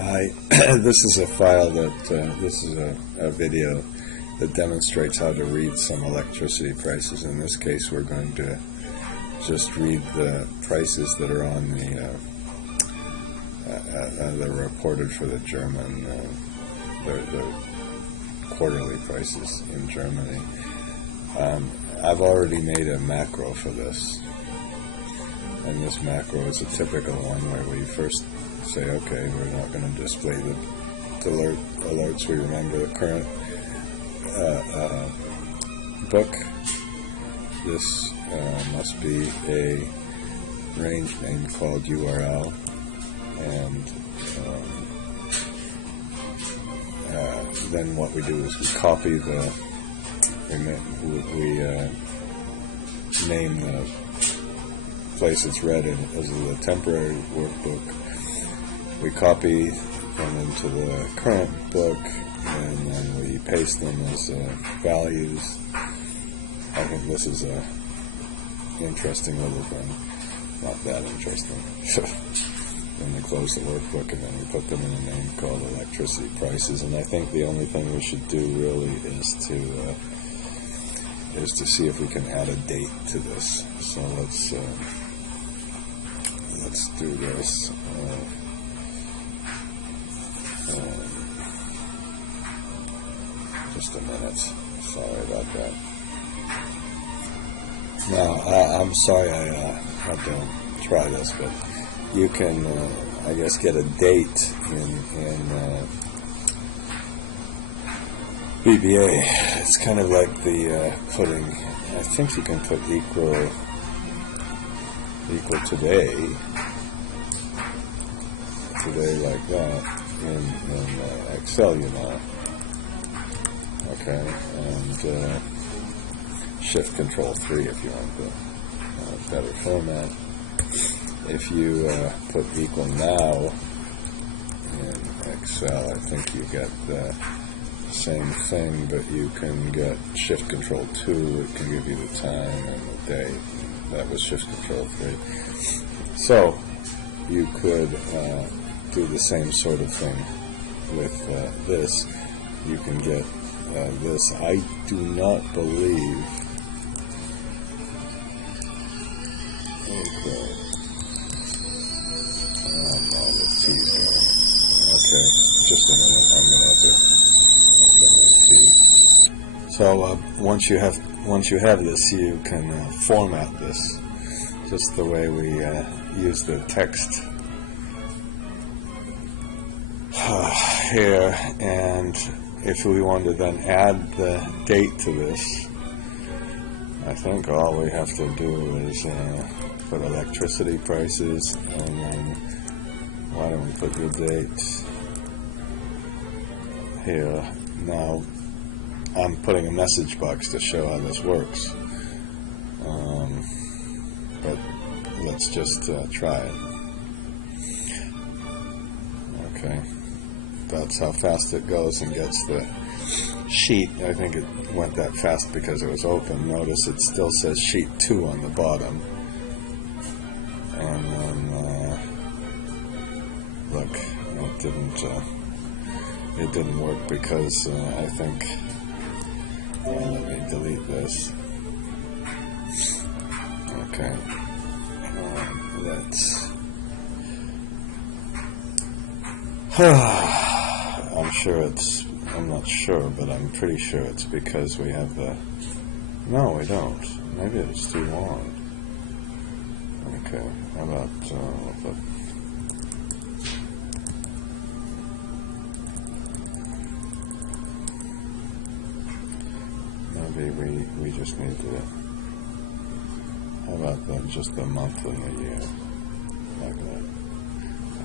Hi, this is a file that, this is a video that demonstrates how to read some electricity prices. In this case, we're going to just read the prices that are on that are reported for the German, the quarterly prices in Germany. I've already made a macro for this, and this macro is a typical one where we first say, okay, we're not going to display the alerts. We remember the current book. This must be a range name called URL, and then what we do is we copy we name the place it's read in as a temporary workbook. We copy them into the current book, and then we paste them as values. I think this is a interesting little thing. Not that interesting. Then we close the workbook, and then we put them in a name called electricity prices. And I think the only thing we should do really is to see if we can add a date to this. So let's do this. Just a minute. Sorry about that. Now, I'm sorry I had to try this, but you can, I guess, get a date in VBA. It's kind of like the putting, I think you can put equal today like that in Excel, you know. Okay, and Shift Control 3 if you want the better format. If you put equal now in Excel, I think you get the same thing, but you can get Shift Control 2. It can give you the time and the day. That was Shift Control 3. So you could do the same sort of thing with this. You can get this. I do not believe. Okay. Oh no, the T's going. Okay, just a minute. I'm gonna have to get my T. So once you have this, you can format this just the way we use the text here. And if we want to then add the date to this, I think all we have to do is put electricity prices, and then why don't we put the date here. Now I'm putting a message box to show how this works, but let's just try it. Okay, that's how fast it goes and gets the sheet. I think it went that fast because it was open. Notice it still says sheet 2 on the bottom. And then, look, it didn't work because I think, let me delete this. Okay, let's, I'm not sure, but I'm pretty sure it's because we have the, no we don't, maybe it's too long. Okay, how about, maybe we just need to, how about just the month and the year, like that,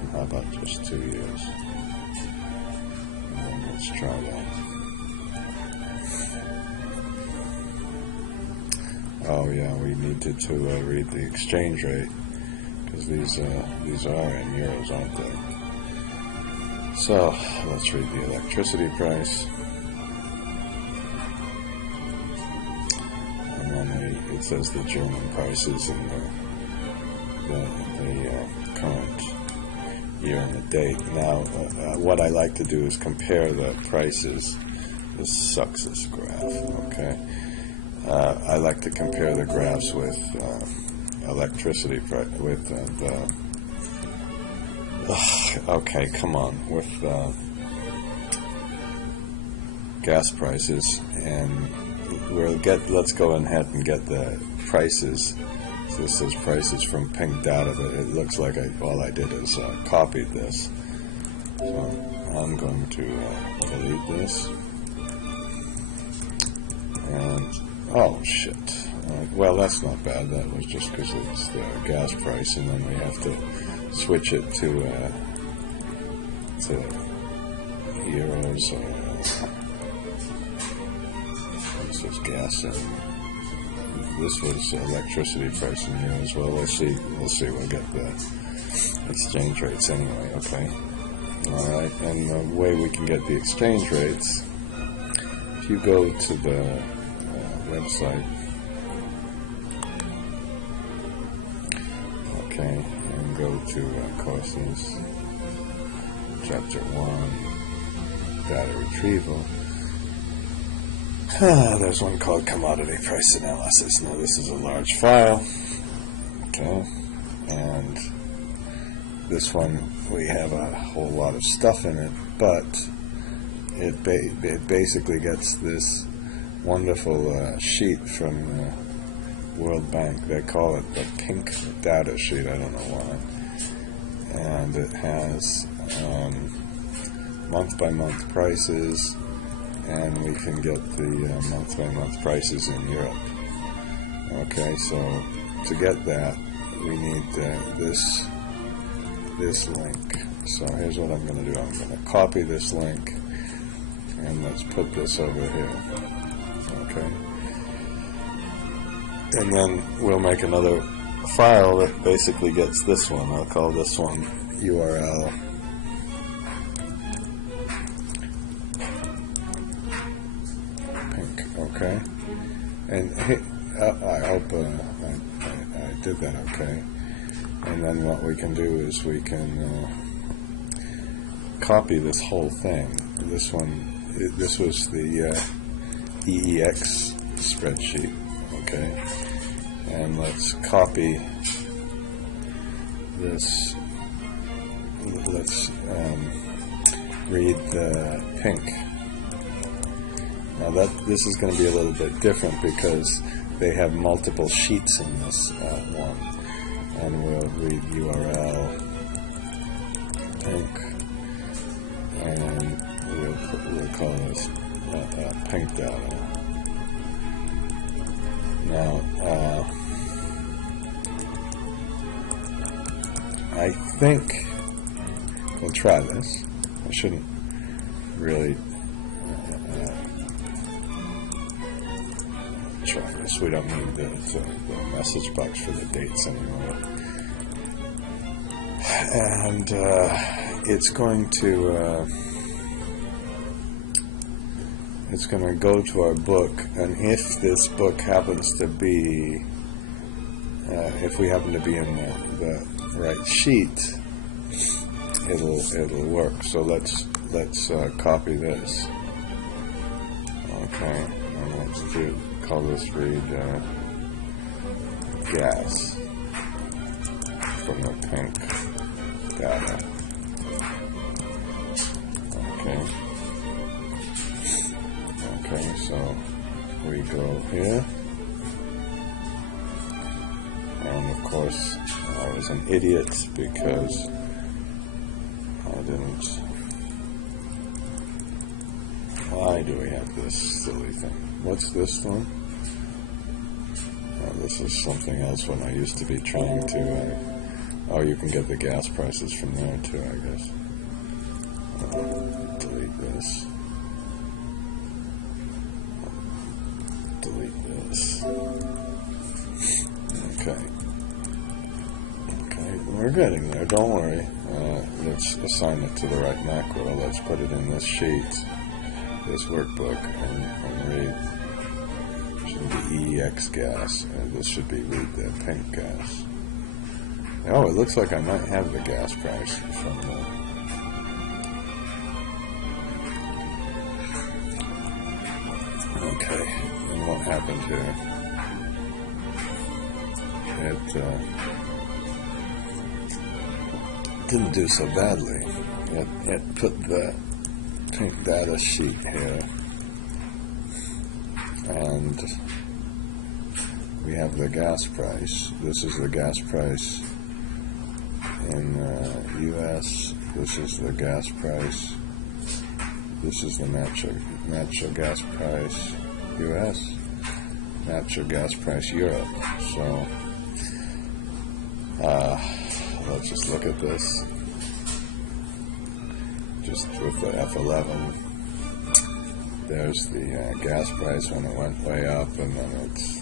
and how about just 2 years, and then let's try that. Oh yeah, we needed to read the exchange rate, because these are in euros, aren't they? So let's read the electricity price, and then it says the German prices and the current year and the date. Now, what I like to do is compare the prices. This sucks, this graph, okay? I like to compare the graphs with electricity, with okay, come on, with gas prices, and let's go ahead and get the prices. So this says prices from pink data, but it looks like all I did is copied this. So I'm going to delete this. And, oh shit. Well, that's not bad. That was just because it's the gas price, and then we have to switch it to euros. This was gas, and this was electricity price in euros. Well, we'll see. We'll get the exchange rates anyway. Okay. All right. And the way we can get the exchange rates, if you go to the website, okay, and go to courses, chapter 1, data retrieval. There's one called commodity price analysis. Now this is a large file, okay, and this one we have a whole lot of stuff in it, but it basically gets this wonderful sheet from the World Bank. They call it the pink data sheet. I don't know why. And it has month-by-month prices, and we can get the month-by-month prices in Europe. Okay, so to get that, we need this link. So here's what I'm going to do. I'm going to copy this link, and let's put this over here. Okay. And then we'll make another file that basically gets this one. I'll call this one URL pink. Okay. And I hope I did that okay. And then what we can do is we can copy this whole thing. This was the EEX spreadsheet, okay? And let's copy this. Let's read the pink. Now this is going to be a little bit different because they have multiple sheets in this one. And we'll read URL pink, and we'll call this pink data. Now, I think we'll try this. I shouldn't really try this. We don't need the message box for the dates anymore. And it's going to go to our book, and if this book happens to be, if we happen to be in the right sheet, it'll work. So let's copy this. Okay, and let's call this read gas from the pink data. Okay, so we go here, and of course I was an idiot because I didn't. Why do we have this silly thing? What's this one? This is something else when I used to be trying to oh, you can get the gas prices from there too, I guess. Delete this. Delete this. Okay, we're getting there, don't worry. Let's assign it to the right macro. Let's put it in this sheet, this workbook, and read. Should be EEX gas, and this should be read the pink gas. Oh, it looks like I might have the gas price from okay, and what happened here? It didn't do so badly. It put the pink data sheet here, and we have the gas price. This is the gas price in U.S. This is the gas price. This is the natural gas price U.S. Natural gas price Europe. So let's just look at this. Just with the F11, there's the gas price when it went way up, and then it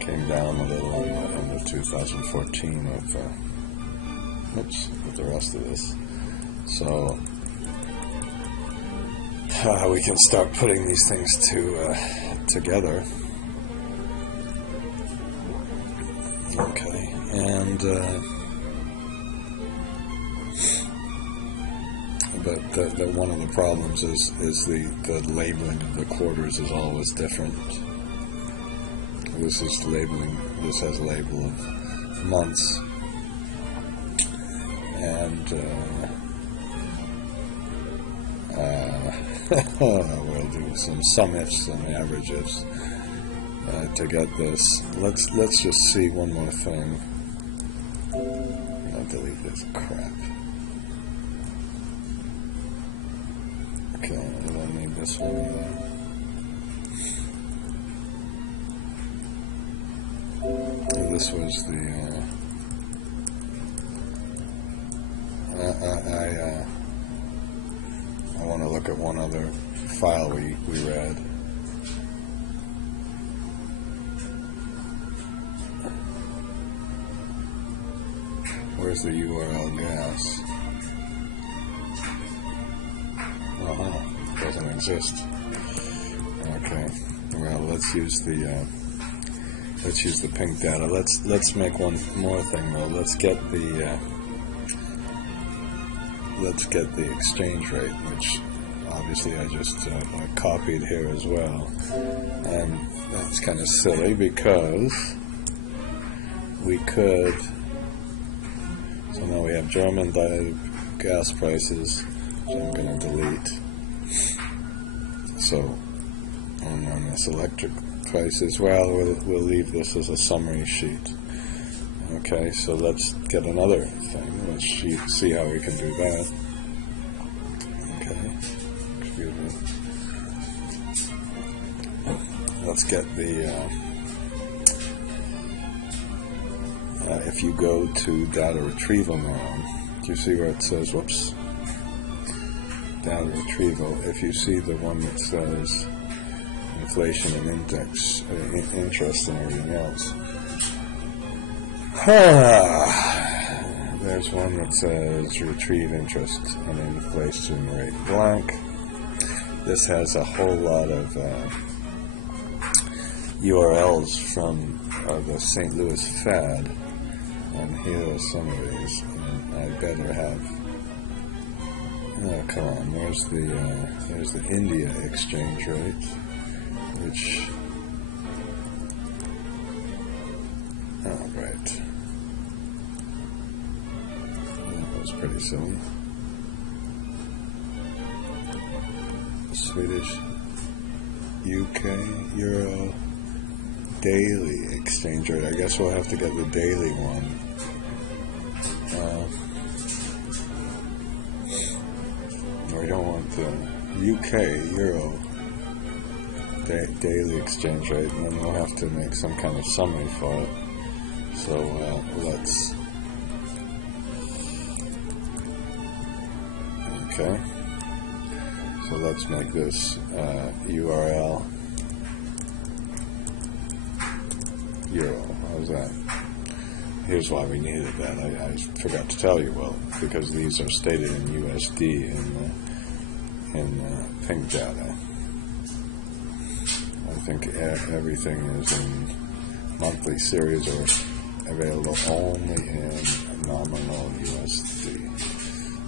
came down a little in the 2014 with the rest of this. So we can start putting these things together. Okay, and but one of the problems is the labeling of the quarters is always different. This is labeling. This has a label of months, and we'll do some sum ifs and averages to get this. Let's just see one more thing. I'll delete this crap. Okay, I don't need this one either. This was the I want to look at one other file we read. Where's the URL gas? Doesn't exist. Okay. Well, let's use the pink data. Let's make one more thing though. Let's get the exchange rate, which obviously I just copied here as well, and that's kind of silly because we could. So now we have German gas prices, which I'm going to delete. So on this electric prices, well, we'll leave this as a summary sheet. Okay, so let's get another thing. Let's see how we can do that. Okay, excuse me. Let's get the, if you go to data retrieval now, do you see where it says, whoops, data retrieval, if you see the one that says inflation and index, interest and everything else, there's one that says retrieve interest and inflation rate blank. This has a whole lot of URLs from the St. Louis Fed, and here are some of these, and I better have, oh come on, there's the India exchange rate, which, oh right, that was pretty silly. Swedish, UK, Euro, daily exchange rate. I guess we'll have to get the daily one. We don't want the UK, Euro, daily exchange rate, and then we'll have to make some kind of summary for it. So let's, okay, so let's make this URL Euro. How's that? Here's why we needed that. I forgot to tell you. Well, because these are stated in USD in pink data. I think everything is in monthly series or available only in nominal USD.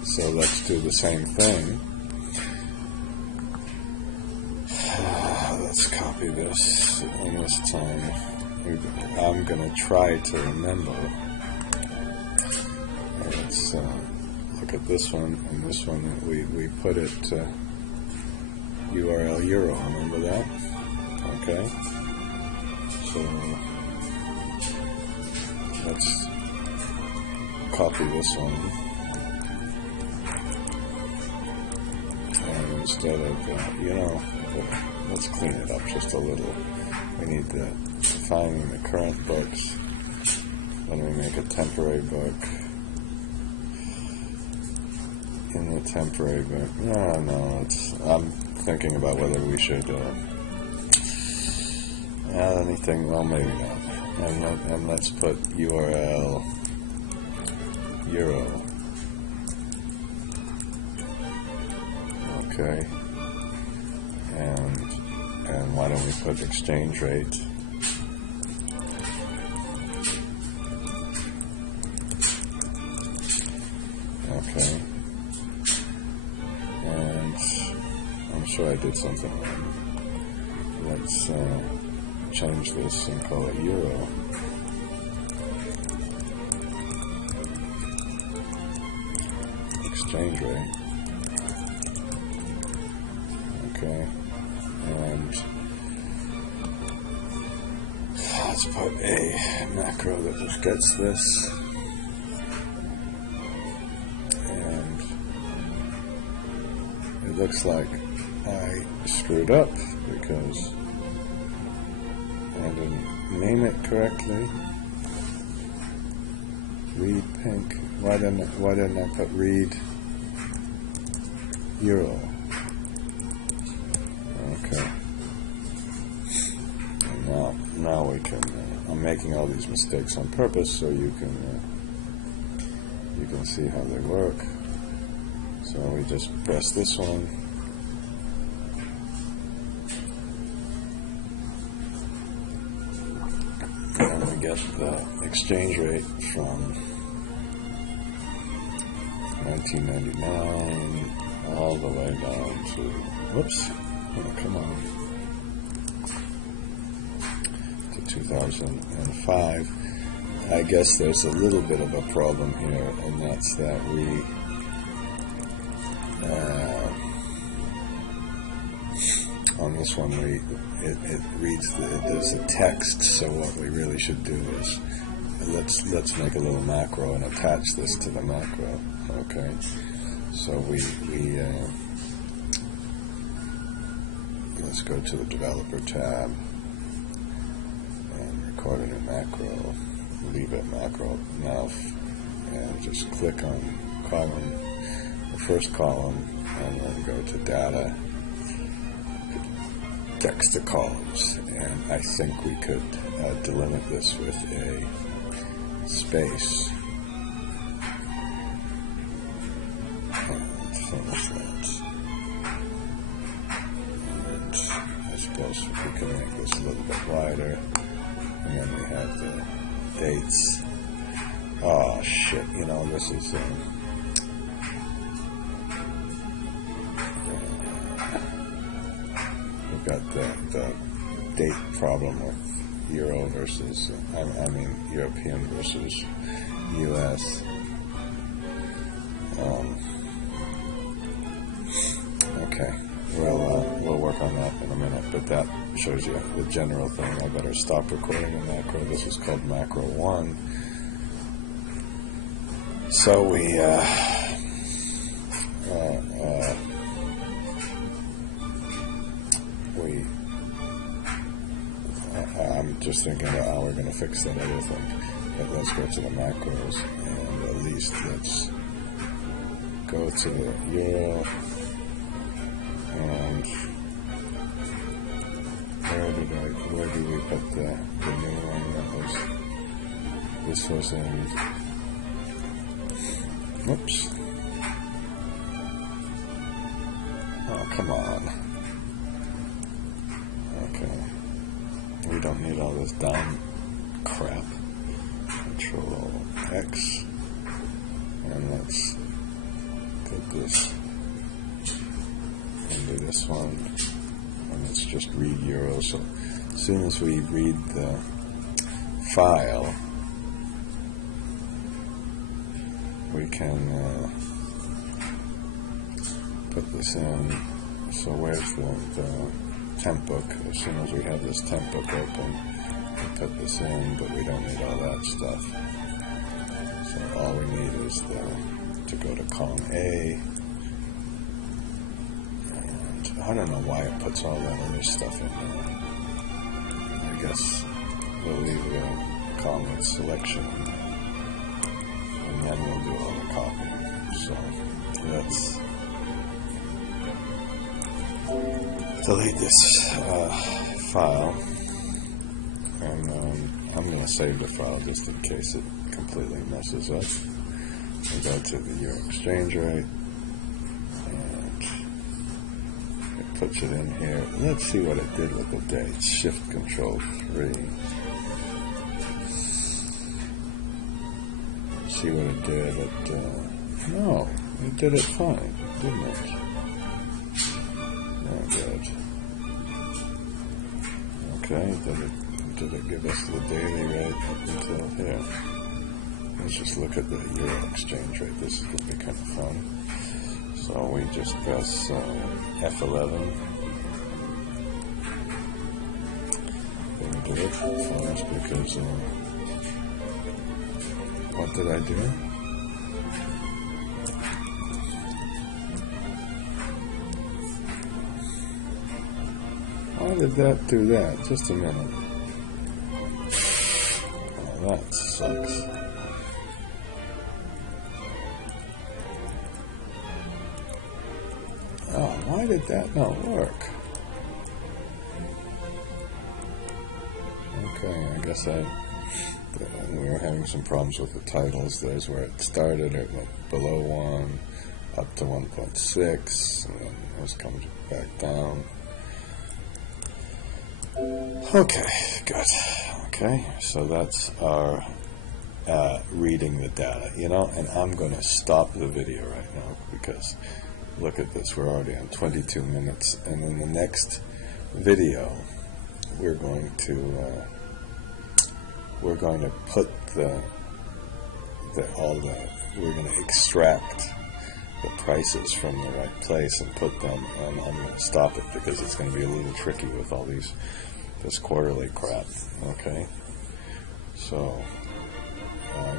So let's do the same thing. Let's copy this, and this time I'm going to try to remember. Let's look at this one, and this one we put it URL Euro, remember that? Okay. So let's copy this one, and instead of, let's clean it up just a little. We need to find the current books, then we make a temporary book. In the temporary book, no, I'm thinking about whether we should add anything. Well, maybe not. And let's put URL Euro. Okay. And why don't we put exchange rate? Okay. And I'm sure I did something wrong. Let's change this and call it Euro. Exchange rate. Okay. And let's put a macro that just gets this. And it looks like I screwed up because I didn't name it correctly. Read pink. Why didn't I put read Euro? Okay. And now we can. I'm making all these mistakes on purpose so you can see how they work. So we just press this one. And we get the exchange rate from 1999 all the way down to, whoops, oh, come on, to 2005. I guess there's a little bit of a problem here, and that's that we on this one it reads there's a text. So what we really should do is let's make a little macro and attach this to the macro. Okay, so we let's go to the developer tab and record it in macro. Leave it macro now, and just click on column, the first column, and then go to data, text to columns, and I think we could delimit this with a space and finish that. And I suppose we can make this a little bit wider, and then we have the dates. Oh shit, this is we've got the date problem with Euro versus I mean European versus US. Okay, well we'll work on that in a minute, but that shows you the general thing. I better stop recording a macro. This is called macro 1. So I'm just thinking about how we're going to fix that other thing. But let's go to the macros, and at least let's go to the Euro, and where did we put the new one? This was in, whoops. Oh, come on. Okay. We don't need all this dumb crap. Control X, and let's put this into this one, and let's just read euro. So as soon as we read the file, we can put this in. So where's the temp book? As soon as we have this temp book open, we put this in, but we don't need all that stuff. So all we need is to go to column A, and I don't know why it puts all that other stuff in there. I guess we'll leave the column with selection, and then we'll do all the copying. So let's delete this file, and I'm going to save the file just in case it completely messes up. We'll go to the euro exchange rate, and it puts it in here. Let's see what it did with the dates. Shift Control 3. See what it did. No, it did it fine, didn't it? Oh, good. Okay, did it give us the daily rate up until here? Let's just look at the euro exchange rate. This is going to be kind of fun. So we just press F11. Then we did it fast because what did I do? Why did that do that? Just a minute. Oh, that sucks. Oh, why did that not work? Okay, I guess we were having some problems with the titles. There's where it started. It went below 1, up to 1.6, and then this comes back down. Okay, good. Okay, so that's our reading the data, and I'm going to stop the video right now because look at this, we're already on 22 minutes, and in the next video we're going to put we're going to extract the prices from the right place and put them, and I'm going to stop it because it's going to be a little tricky with all this quarterly crap. Okay, so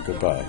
goodbye.